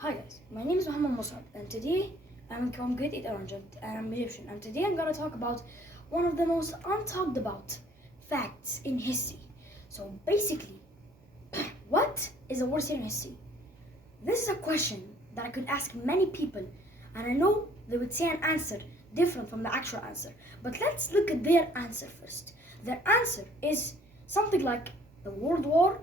Hi guys, my name is Muhammad Musab and today I'm from grade 8 Arrangent and I'm Egyptian, and today I'm gonna talk about one of the most untalked about facts in history. So basically, what is the worst year in history? This is a question that I could ask many people, and I know they would say an answer different from the actual answer. But let's look at their answer first. Their answer is something like the World War,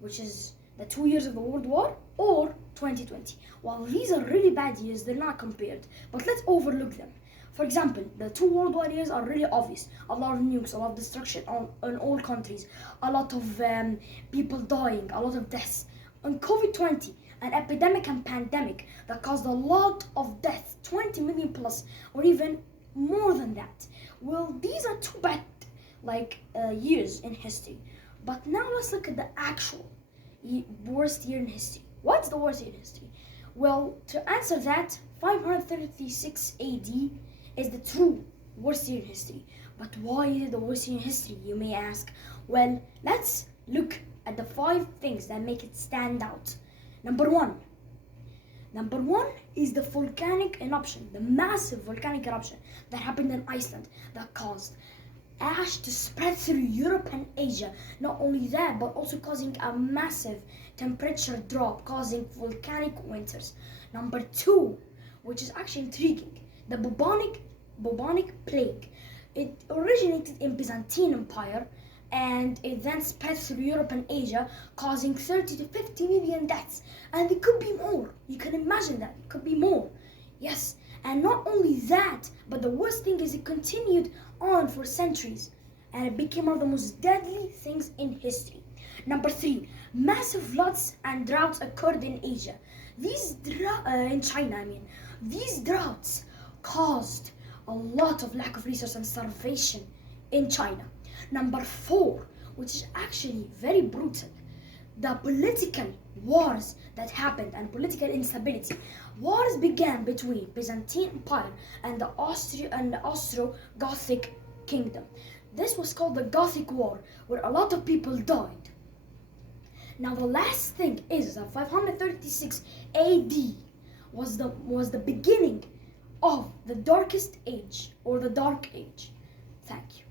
which is the 2 years of the World War, or 2020. While these are really bad years, they're not compared, but let's overlook them. For example, the two World War years are really obvious. A lot of nukes, a lot of destruction on all countries, a lot of people dying, a lot of deaths. On COVID-20, an epidemic and pandemic that caused a lot of deaths, 20 million plus, or even more than that. Well, these are two bad years in history. But now let's look at the actual worst year in history. What's the worst year in history? Well, to answer that, 536 AD is the true worst year in history. But why is it the worst year in history, you may ask? Well, let's look at the 5 things that make it stand out. Number one is the volcanic eruption, the massive volcanic eruption that happened in Iceland that caused ash to spread through Europe and Asia. Not only that, but also causing a massive temperature drop, causing volcanic winters. Number 2, which is actually intriguing, the bubonic plague. It originated in Byzantine Empire and it then spread through Europe and Asia, causing 30 to 50 million deaths. And it could be more. You can imagine that. It could be more. Yes, and not only that, but the worst thing is it continued on for centuries and it became one of the most deadly things in history. Number 3, massive floods and droughts occurred in Asia. In China, these droughts caused a lot of lack of resource and starvation in China. Number 4, which is actually very brutal, the political wars that happened and political instability. Wars began between Byzantine Empire and the Austro-Gothic kingdom. This was called the Gothic War, where a lot of people died. Now the last thing is that 536 AD was the beginning of the darkest age, or the Dark Age. Thank you.